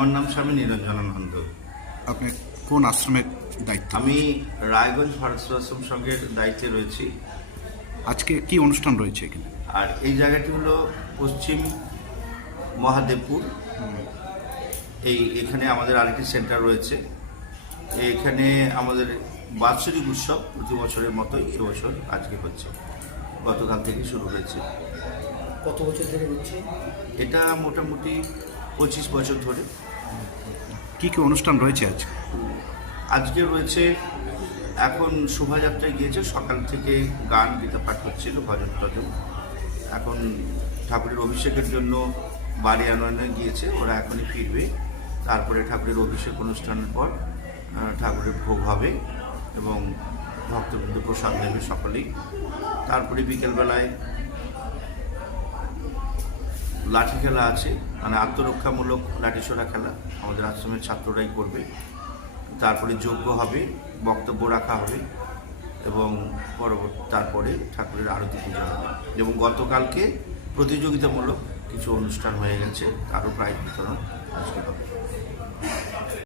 আমার নাম স্বামী নিরঞ্জনানন্দ। আপনি কোন আশ্রমের দায়িত্ব? আমি রায়গঞ্জ ভারত আশ্রম সংঘের দায়িত্বে রয়েছি। আজকে কি অনুষ্ঠান রয়েছে এখানে? আর এই জায়গাটি হলো পশ্চিম মহাদেবপুর। এখানে আমাদের আরেকটি সেন্টার রয়েছে। এখানে আমাদের বাৎসরিক উৎসব প্রতি বছরের মতোই এবছর আজকে হচ্ছে, গতকাল থেকে শুরু হয়েছে। কত বছর ধরে হচ্ছে? এটা মোটামুটি 25 বছর ধরে। কি কি অনুষ্ঠান রয়েছে আজকে? আজকে রয়েছে, এখন শোভাযাত্রায় গিয়েছে, সকাল থেকে গান গীতা পাঠ হচ্ছিল, ভজন টজন। এখন ঠাকুরের অভিষেকের জন্য বাড়ি আনয়নে গিয়েছে, ওরা এখনই ফিরবে। তারপরে ঠাকুরের অভিষেক অনুষ্ঠানের পর ঠাকুরের ভোগ হবে এবং ভক্তবৃন্দ প্রসাদ নেবে সকলেই। তারপরে বিকেলবেলায় লাঠি খেলা আছে, মানে আত্মরক্ষামূলক লাঠি ছোড়া খেলা আমাদের আশ্রমের ছাত্ররাই করবে। তারপরে যজ্ঞ হবে, বক্তব্য রাখা হবে এবং তারপরে ঠাকুরের আরতি পূজা হবে। এবং গতকালকে প্রতিযোগিতামূলক কিছু অনুষ্ঠান হয়ে গেছে, তারও প্রাইজ বিতরণ আজকে হবে।